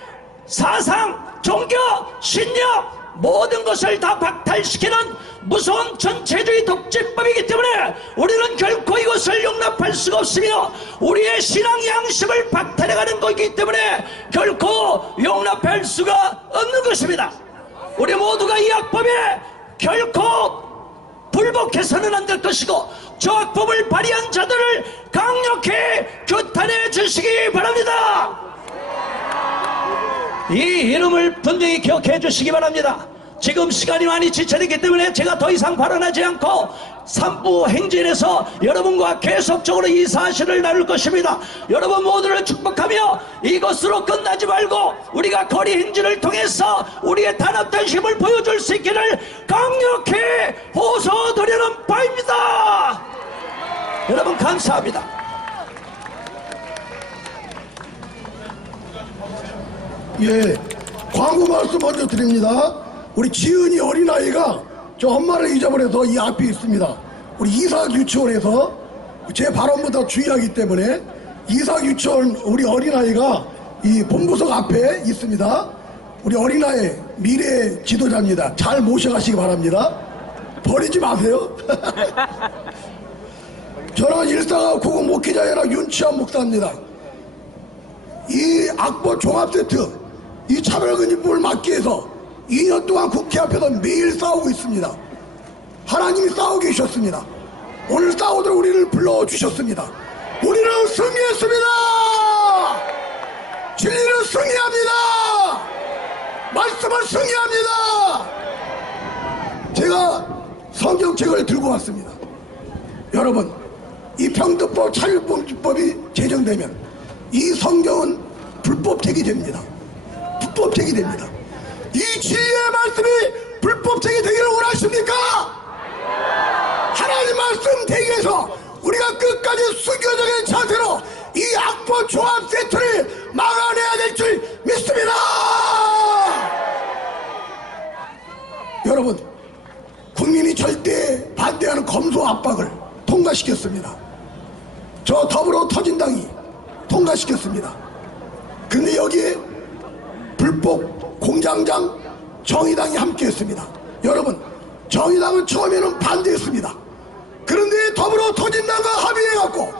사상, 종교, 신념 모든 것을 다 박탈시키는 무서운 전체주의 독재법이기 때문에 우리는 결코 이것을 용납할 수가 없으며 우리의 신앙 양심을 박탈해가는 것이기 때문에 결코 용납할 수가 없는 것입니다. 우리 모두가 이 악법에 결코 불복해서는 안 될 것이고 저 악법을 발의한 자들을 강력히 규탄해 주시기 바랍니다. 이 이름을 분명히 기억해 주시기 바랍니다. 지금 시간이 많이 지체됐기 때문에 제가 더 이상 발언하지 않고 3부 행진에서 여러분과 계속적으로 이 사실을 나눌 것입니다. 여러분 모두를 축복하며 이것으로 끝나지 말고 우리가 거리 행진을 통해서 우리의 단합된 힘을 보여줄 수 있기를 강력히 호소드리는 바입니다. 여러분 감사합니다. 예, 광고 말씀 먼저 드립니다. 우리 지은이 어린아이가 저 엄마를 잊어버려서 이 앞에 있습니다. 우리 이삭유치원에서 제 발언보다 중요하기 때문에 이삭유치원 우리 어린아이가 이 본부석 앞에 있습니다. 우리 어린아이 미래 지도자입니다. 잘 모셔가시기 바랍니다. 버리지 마세요. 저는 일사구국 목회자연합 윤치환 목사입니다. 이 악보 종합 세트, 이 차별금지법을 막기 위해서 2년 동안 국회 앞에서 매일 싸우고 있습니다. 하나님이 싸우고 계셨습니다. 오늘 싸우도록 우리를 불러주셨습니다. 우리는 승리했습니다. 진리는 승리합니다. 말씀을 승리합니다. 제가 성경책을 들고 왔습니다. 여러분, 이 평등법, 차별금지법이 제정되면 이 성경은 불법책이 됩니다. 불법책이 됩니다. 이 진리의 말씀이 불법책이 되기를 원하십니까? 하나님 말씀 되기 위해서 우리가 끝까지 순교적인 자세로 이 악보 종합 세트를 막아내야 될 줄 믿습니다. 여러분, 국민이 절대 반대하는 검소 압박을 통과시켰습니다. 저 더불어 터진당이 통과시켰습니다. 근데 여기에 불법 공장장 정의당이 함께했습니다. 여러분, 정의당은 처음에는 반대했습니다. 그런데 더불어 터진당과 합의해갖고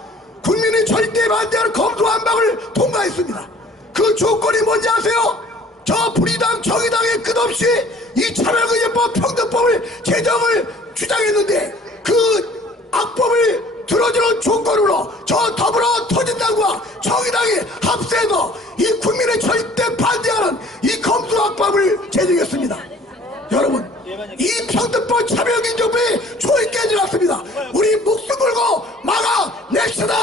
국민이 절대 반대하는 검소 압박을 통과했습니다. 그 조건이 뭔지 아세요? 저 불의당 정의당이 끝없이 이 차별금지법 평등법을 제정을 주장했는데 그 악법을 들어주는 조건으로 저 더불어 터진당과 정의당이 합세해서 이 국민의 절대 반대하는 이 검수악법을 제정했습니다. 여러분, 이 평등법 차별금지법이 초이 깨져났습니다. 우리 목숨 걸고 막아냅시다.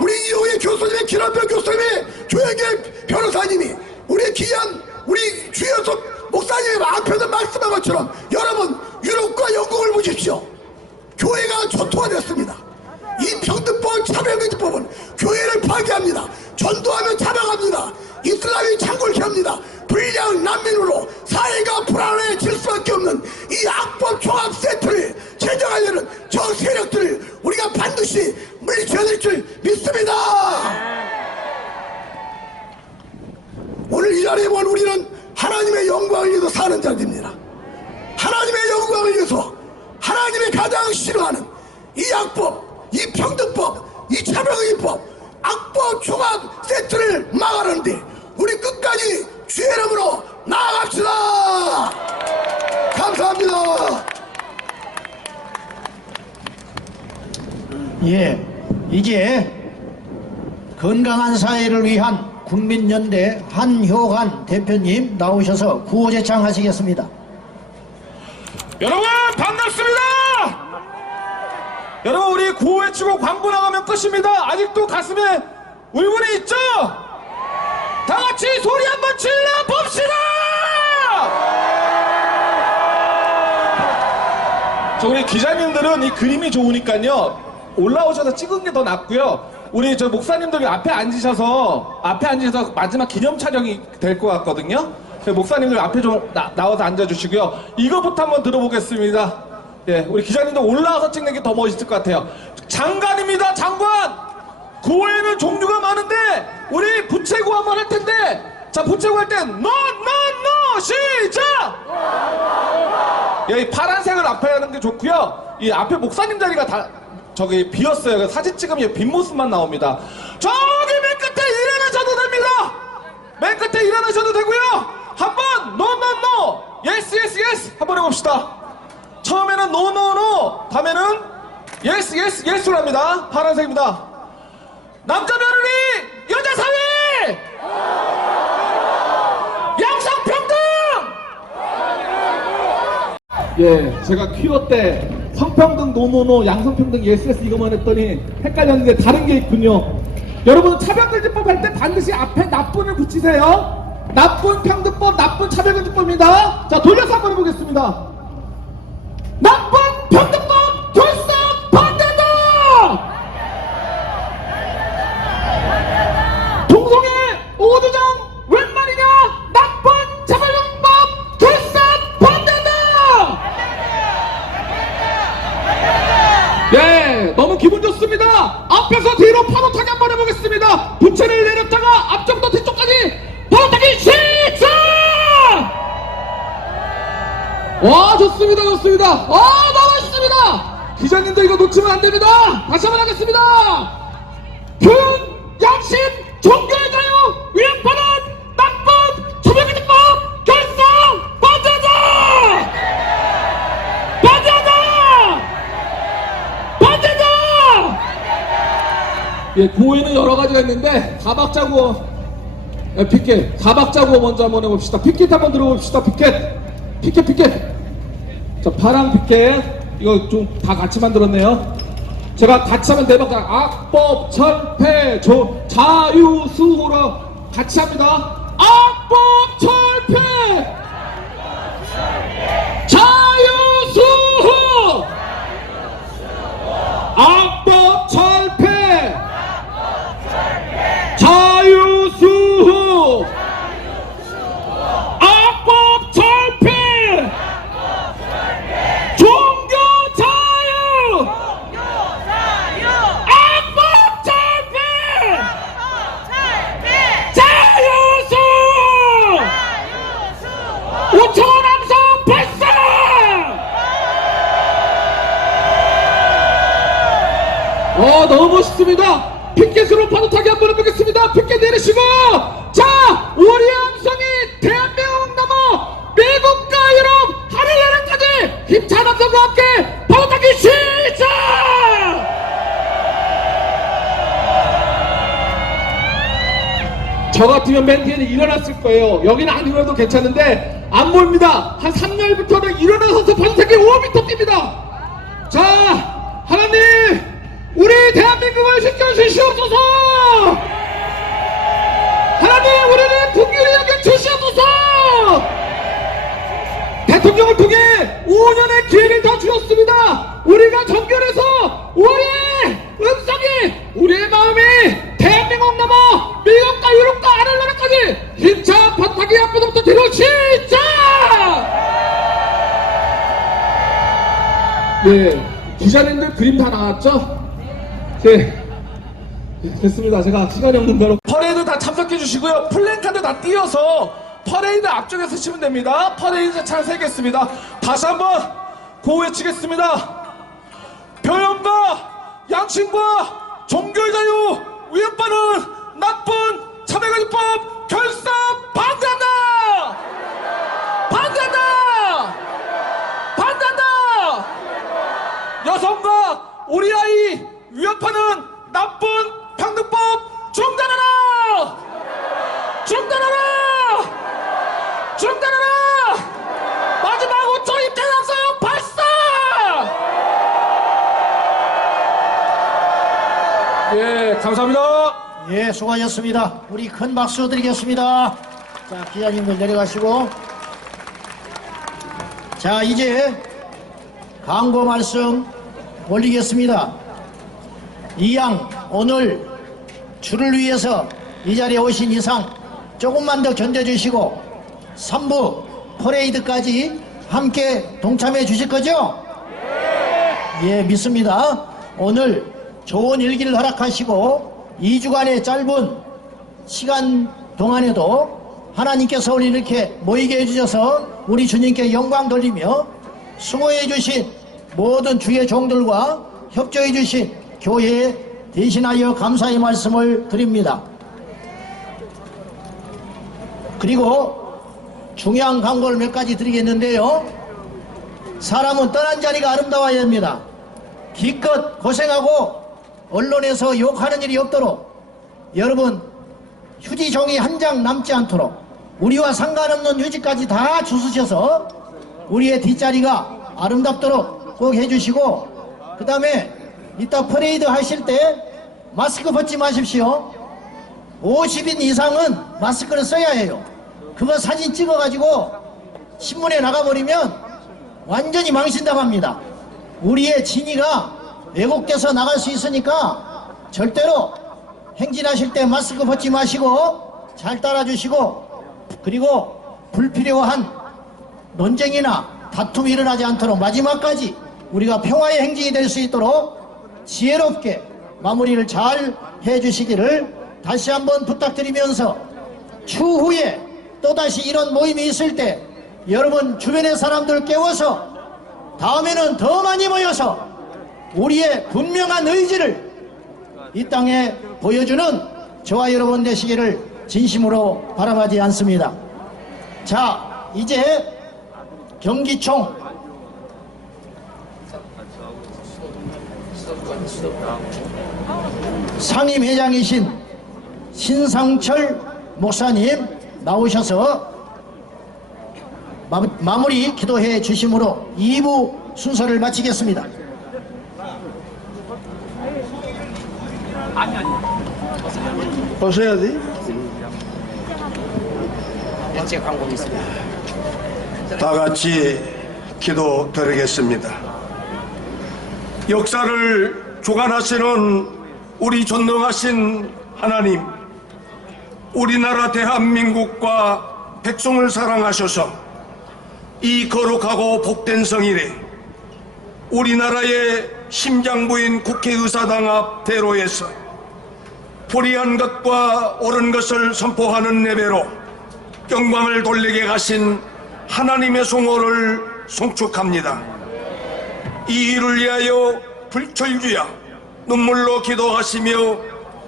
우리 이호의 교수님의 김한별 교수님의 조영길 변호사님이 우리 귀한 우리 주현석 목사님의 앞에서 말씀한 것처럼 여러분, 유럽과 영국을 보십시오. 교회가 초토화됐습니다. 이 평등법 차별금지법은 교회를 파괴합니다. 전도하면 잡아갑니다. 이슬람이 창궐케 합니다. 불량 난민으로 사회가 불안해질 수밖에 없는 이 악법 종합 세트를 제정하려는 저 세력들을 우리가 반드시 물리쳐야 될 줄 믿습니다. 오늘 이 자리에 본 우리는 하나님의 영광을 위해서 사는 자들입니다. 하나님의 영광을 위해서 하나님이 가장 싫어하는 이 악법, 이 평등법, 이 차별금지법, 악법 종합 세트를 막아내는데 우리 끝까지 주의 이름으로 나아갑시다. 감사합니다. 예, 이제 건강한 사회를 위한 국민연대 한효관 대표님 나오셔서 구호제창 하시겠습니다. 여러분 반갑습니다. 여러분, 우리 구호 외치고 광고 나가면 끝입니다. 아직도 가슴에 울분이 있죠? 다 같이 소리 한번 질러 봅시다. 저 우리 기자님들은 이 그림이 좋으니까요, 올라오셔서 찍은 게 더 낫고요. 우리 저 목사님들이 앞에 앉으셔서 마지막 기념 촬영이 될 것 같거든요. 목사님들 앞에 좀 나와서 앉아주시고요. 이거부터 한번 들어보겠습니다. 예, 우리 기자님들 올라와서 찍는 게 더 멋있을 것 같아요. 장관입니다, 장관! 구호에는 종류가 많은데, 우리 부채구 한번 할 텐데, 자, 부채구 할 땐, 노! 시작! 예, 이 파란색을 앞에 하는 게 좋고요. 이 앞에 목사님 자리가 다, 저기 비었어요. 그래서 사진 찍으면 빈 모습만 나옵니다. 저기 맨 끝에 일어나셔도 됩니다! 맨 끝에 일어나셔도 되고요. 한번 노! 예스! 한번 해봅시다. 처음에는 노, 다음에는 예스로 합니다. 파란색입니다. 남자 며느리, 여자 사회! 양성평등! 예, 제가 퀴어 때 성평등 노, 양성평등 예스 이거만 했더니 헷갈렸는데 다른 게 있군요. 여러분, 차별금지법 할 때 반드시 앞에 나쁜을 붙이세요. 나쁜 평등법, 나쁜 차별금지법입니다. 자, 돌려서 한번 해보겠습니다. 나쁜 평등법 결사 반대다! 동성애 5주정 웬 말이냐? 나쁜 차별금지법 결사 반대다! 네, 너무 기분 좋습니다. 앞에서 뒤로 파도타기 한번 해보겠습니다. 부채를 내렸다가 앞쪽부터 뒤쪽까지 파도타기 시작! 와, 좋습니다. 너무 멋있습니다. 기자님도 이거 놓치면 안 됩니다. 다시 한번 하겠습니다. 교육, 양심, 예, 구호에는 여러 가지가 있는데 가박자 구호, 피켓, 가박자 구호 먼저 한번 해봅시다. 피켓 한번 들어봅시다. 피켓. 자, 파랑 피켓. 이거 좀 다 같이 만들었네요. 제가 같이 하면 대박자. 악법, 철폐, 자유, 수호로 같이 합니다. 악법, 철폐, 자유, 수호. 악법, 철폐, 자유, 수호. 악법, 철폐, 종교, 자유. 악법, 철폐, 자유, 수호. 5천 함성 발사. 너무 멋있습니다. 피켓으로 파도타기 한번 해보겠습니다. 피켓 내리시고, 자, 우리 함성이 대한민국 넘어 미국과 유럽 하늘나라까지 힘찬 함성과 함께 파도타기 시작! 저 같으면 맨 뒤에는 일어났을 거예요. 여기는 안 일어나도 괜찮은데 안 보입니다. 한 3열부터는 일어나서 파도타기 5m 뜁니다. 자, 하나님, 우리 대한민국을 지켜주시옵소서! 하나님, 우리는 국유를 여겨주시옵소서! 대통령을 통해 5년의 기회를 더 주셨습니다. 우리가 정결해서 우리의 음성이, 우리의 마음이 대한민국 넘어 미국과 유럽과 하늘나라까지 힘찬 파도타기 앞부터 뒤로 시작! 네, 기자님들 그림 다 나왔죠? 네, 됐습니다. 제가 시간이 없는 대로 퍼레이드 다 참석해 주시고요. 플랜카드 다 띄어서 퍼레이드 앞쪽에 서시면 됩니다. 퍼레이드 잘 세겠습니다. 다시 한번 구호 외치겠습니다. 표현과 양심과 종교의 자유 위협받는 나쁜 차별금지법 결사 반대한다! 여성과 우리 아이 위협하는 나쁜 평등법 중단하라! 마지막 5초 입장 함성 발사! 예, 감사합니다. 예, 수고하셨습니다. 우리 큰 박수 드리겠습니다. 자, 기자님들 내려가시고. 자, 이제 광고 말씀 올리겠습니다. 이양 오늘 주를 위해서 이 자리에 오신 이상 조금만 더 견뎌주시고 3부 퍼레이드까지 함께 동참해 주실 거죠? 예, 믿습니다. 오늘 좋은 일기를 허락하시고 2주간의 짧은 시간 동안에도 하나님께서 우리 이렇게 모이게 해주셔서 우리 주님께 영광 돌리며 수고해 주신 모든 주의 종들과 협조해 주신 교회에 대신하여 감사의 말씀을 드립니다. 그리고 중요한 광고를 몇 가지 드리겠는데요. 사람은 떠난 자리가 아름다워야 합니다. 기껏 고생하고 언론에서 욕하는 일이 없도록 여러분 휴지 종이 한 장 남지 않도록 우리와 상관없는 휴지까지 다 주스셔서 우리의 뒷자리가 아름답도록 꼭 해주시고, 그 다음에 이따 퍼레이드 하실 때 마스크 벗지 마십시오. 50인 이상은 마스크를 써야 해요. 그거 사진 찍어가지고 신문에 나가버리면 완전히 망신당합니다. 우리의 진위가 왜곡돼서 나갈 수 있으니까 절대로 행진하실 때 마스크 벗지 마시고 잘 따라주시고, 그리고 불필요한 논쟁이나 다툼이 일어나지 않도록 마지막까지 우리가 평화의 행진이 될 수 있도록 지혜롭게 마무리를 잘 해주시기를 다시 한번 부탁드리면서, 추후에 또다시 이런 모임이 있을 때 여러분 주변의 사람들 깨워서 다음에는 더 많이 모여서 우리의 분명한 의지를 이 땅에 보여주는 저와 여러분 되시기를 진심으로 바라마지 않습니다. 자, 이제 경기총 상임회장이신 신상철 목사님 나오셔서 마무리 기도해 주심으로 2부 순서를 마치겠습니다. 보셔야지. 다 같이 기도 드리겠습니다. 역사를 주관하시는 우리 전능하신 하나님, 우리나라 대한민국과 백성을 사랑하셔서 이 거룩하고 복된 성일에 우리나라의 심장부인 국회의사당 앞 대로에서 불의한 것과 옳은 것을 선포하는 예배로 영광을 돌리게 하신 하나님의 성호를 송축합니다. 이 일을 위하여 불철주야 눈물로 기도하시며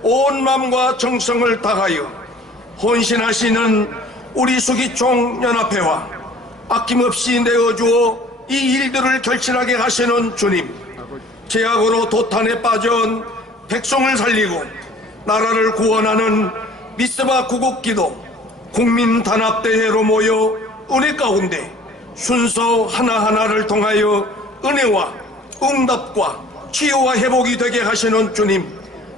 온 마음과 정성을 다하여 헌신하시는 우리 수기총 연합회와 아낌없이 내어주어 이 일들을 결실하게 하시는 주님, 죄악으로 도탄에 빠진 백성을 살리고 나라를 구원하는 미스바 구국기도 국민 단합대회로 모여 은혜 가운데 순서 하나하나를 통하여 은혜와 응답과 치유와 회복이 되게 하시는 주님,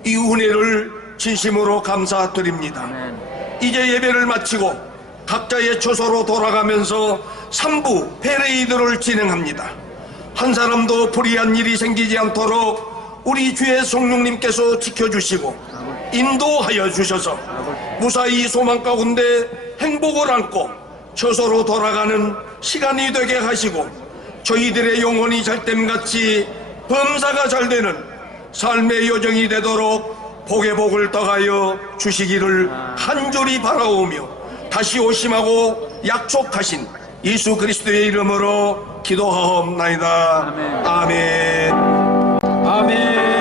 이 은혜를 진심으로 감사드립니다. 이제 예배를 마치고 각자의 처소로 돌아가면서 3부 페레이드를 진행합니다. 한 사람도 불의한 일이 생기지 않도록 우리 주의 성령님께서 지켜주시고 인도하여 주셔서 무사히 소망 가운데 행복을 안고 처소로 돌아가는 시간이 되게 하시고 저희들의 영혼이 잘됨같이 범사가 잘되는 삶의 여정이 되도록 복의 복을 더하여 주시기를 간절히 바라오며 다시 오심하고 약속하신 예수 그리스도의 이름으로 기도하옵나이다. 아멘. 아멘.